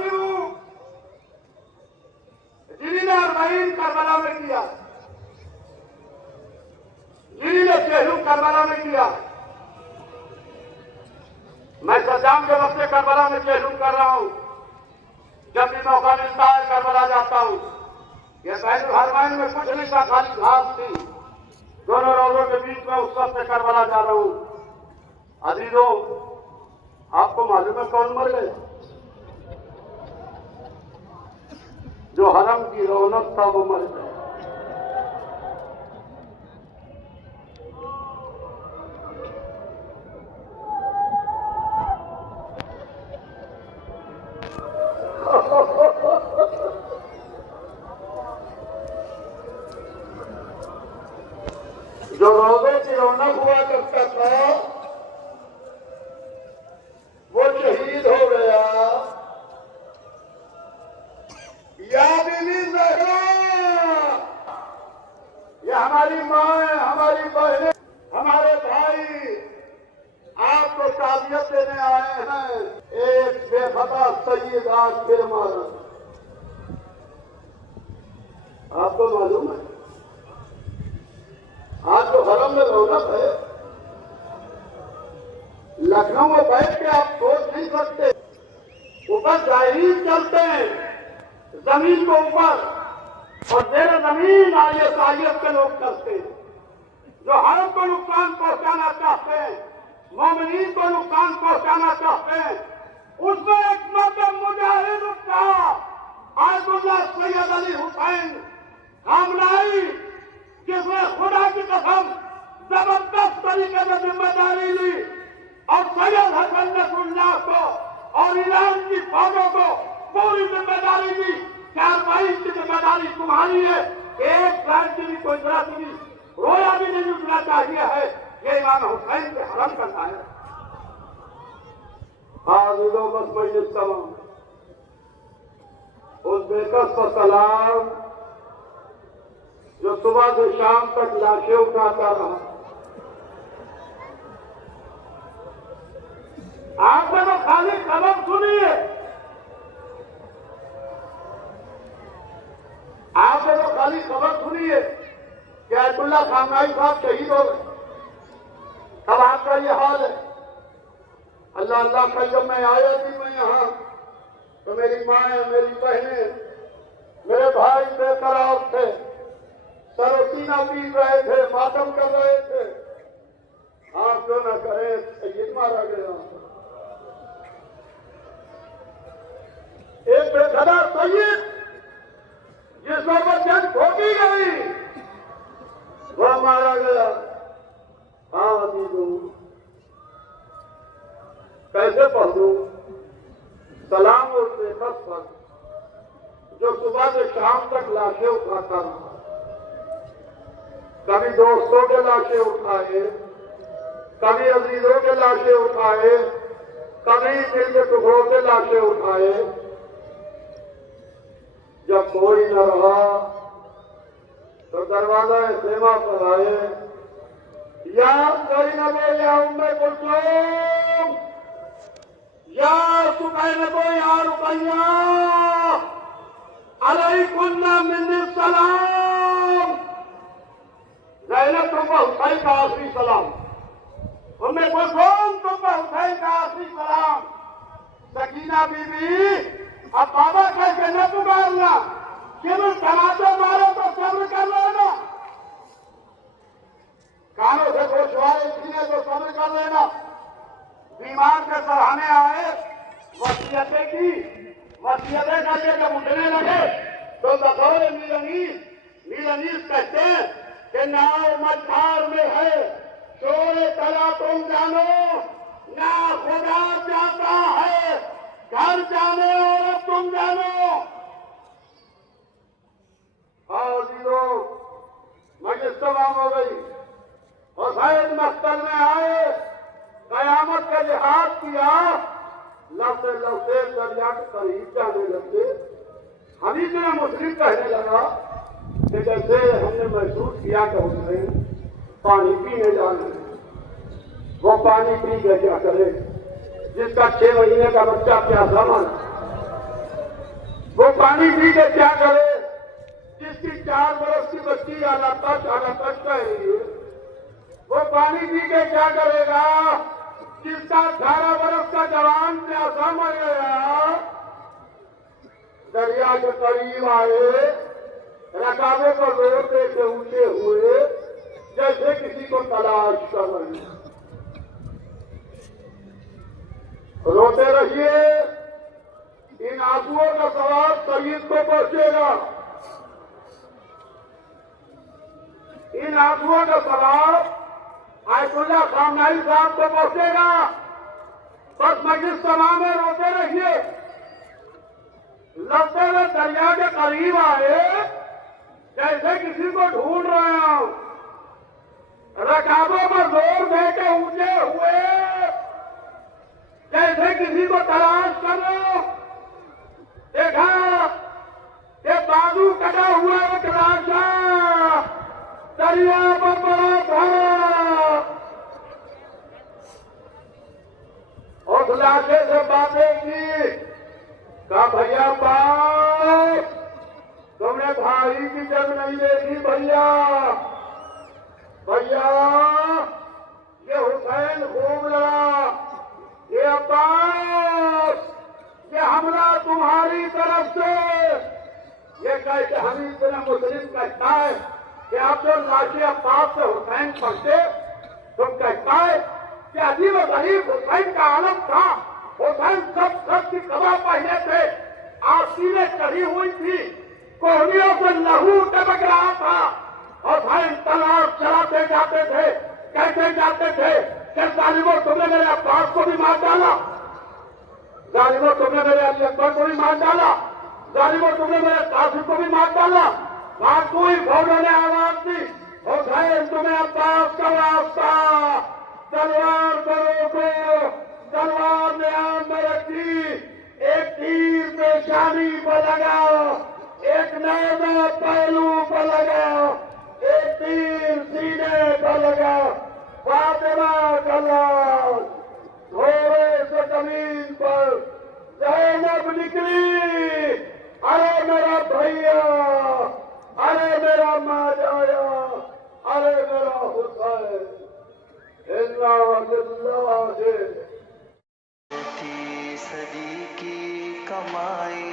खाती हूँ जिन्होंने अरबाइन करबला में किया, जिन्होंने चेहलू करबला में किया। मैं सद्दाम के वक्त से करबला में चेहलू कर रहा हूँ। जब भी मौका मिलता है करबला जाता हूँ। ये बैतुल हरमैन में कुछ नहीं था, खाली घास थी। दोनों रोजों के बीच में उस वक्त से करबला जा रहा हूँ। अजीजों, आपको मालूम है कौन मर गए? जो हरम की रौनक था वो मर गए। जो रोज़े की रौनक हुआ करता था वो शहीद हो गया। या बीवी ज़हरा, ये हमारी माँ, हमारी बहनें, हमारे भाई आपको ताबियत देने आए हैं। एक बेखता सैयद आज फिर मारा। आपको मालूम है आज जो हरम में रौनक है, लखनऊ में बैठ के आप सोच नहीं सकते। ऊपर जाहिर चलते हैं जमीन को ऊपर, और जेर जमीन आईएसआईएस के लोग करते हैं जो हरम को नुकसान पहुंचाना चाहते हैं, मोमिनीन को नुकसान पहुंचाना चाहते हैं। उसमें एक मर्द मुजाहिद उठा, आयतुल्लाह सैयद अली हुसैन खामनाई, जिसने खुदा की कसम जबरदस्त तरीके से जिम्मेदारी ली और सैयद हसन नसरुल्लाह को और ईरान की फौजों को पूरी जिम्मेदारी दी। कार्रवाई की जिम्मेदारी तुम्हारी है। एक फ्लैट की भी कोई तरह की भी रोया भी नहीं उठना चाहिए है। ये इमाम हुसैन के हरम करना है। आज़िज़ों, बस मजलिस तमाम, उस बेकस का सलाम जो सुबह से शाम तक लाशें उठाता रहा। आपने तो खाली खबर सुनी है, आपने तो खाली खबर सुनी है कि आयतुल्लाह खामनाई साहब शहीद हो गए। अब आपका ये हाल है। अल्लाह अल्लाह का जब मैं आया थी मैं यहाँ, तो मेरी माँ, मेरी बहनें, मेरे भाई बेकरार थे, सरोसीना पीट रहे थे, मातम कर रहे थे। आप जो न करे, सैयद मारा गया। एक बेखदा सैयद जिस पर जंग ठोकी गई, वह मारा गया। कैसे पढ़ दूं सलाम और बेकस पर जो सुबह से शाम तक लाशें उठाता रहा। कभी दोस्तों के लाशें उठाए, कभी अजीजों के लाशें उठाए, कभी दिल के टुकड़ों के लाशें उठाए। जब कोई न रहा तो दरवाजा खेमा पर आए, या ज़ैनब या उम्मे कुलसूम, या सुकैनत या रुकैया, अलैकुन्ना मिन्नी सलाम। ज़ैनब तुम पर हुसैन का आखिरी सलाम, उम्मे कुलसूम तुम पर हुसैन का आखिरी सलाम। सकीना बीबी, अब बाबा कैसे न पुकारना, केवल टमाटर मारो तो सब्र कर लेना, कानों से गोशवारे छीने तो सब्र कर लेना। बीमार के सराहने आए, वसीयतें की, वसीयतें करके जब उठने लगे तो बतौर नीलनीस कहते हैं कि नाव मझधार में है, शोरे तला तुम जानो, ना खुदा जाता है, घर जाने और तुम जानो। और मजलिस तमाम हो गई। हुसैन मस्तर में आए, कयामत का लिहाज किया, लौटे लौटे दरिया के करीब जाने लगे। हदीस में मुस्लिम कहने लगा कि जैसे हमने महसूस किया कि हुसैन पानी पीने जाने, वो पानी पी के क्या करे जिसका 6 महीने का बच्चा प्यासा माना। पानी पी के क्या करे? जिसकी 4 बरस की बच्ची अनातश कह रही है, वो पानी पी के क्या करेगा? जिसका 18 बरस का जवान प्यासा मर गया, दरिया के करीब आए, रकाबे को रोते से ऊंचे हुए जैसे किसी को तलाश कर रहे हैं। रोते रहिए, इन आंसुओं का सवाल शहीद को पहुंचेगा। इन आंसुओं का सवाल आयतुल्लाह खामनाई साहब को पहुंचेगा। बस मजलिस सभा में रोते रहिए, लगते हुए दरिया के करीब आए जैसे किसी को ढूंढ रहे हो, रकाबों पर जोर देके ऊंचे हुए जैसे किसी को तलाश करो। देखा ये बाजू कटा हुआ एक लाशा दरिया पर पड़ा था, उस लाशे से बातें की, कहा भैया बाप तुमने भाई की जंग नहीं देखी भैया, भैया ये हुसैन खूब लड़ा, ये अब्बास ये हमला तुम्हारी तरफ से। ये कहते हम इतने मुस्लिम कहता है कि आप जो लाशे अब्बास से हुसैन पढ़ते, तुम कहता है कि अजीब गरीब हुसैन का आलम था, हुसैन सब की कबा पहने थे, आसीनें चढ़ी हुई थी, कोहनियों से लहू टपक रहा था, हुसैन तलवार चलाते जाते थे, कहते जाते थे कि जालिमों तुमने मेरे अब्बास को भी मार डाला, जालिमों तुमने मेरे अली अकबर को भी मार डाला, जालिमों तुमने मेरे कासिम को भी मार डाला। फालतू ही फौजों ने आवाज दी, हुसैन तुम्हें अब्बास का वास्ता, तलवार को रोको। तलवार ने आम में रखी, एक तीर पेशानी पर लगाओ, एक नैना पहलू पर लगाओ, एक तीर सीने पर लगाओ। फातिमा का लाश घोड़े से जमीन पर, ज़ैनब निकली, अरे मेरा भैया, अरे मेरा माजाया, अरे मेरा हुसैन, सदी की कमाई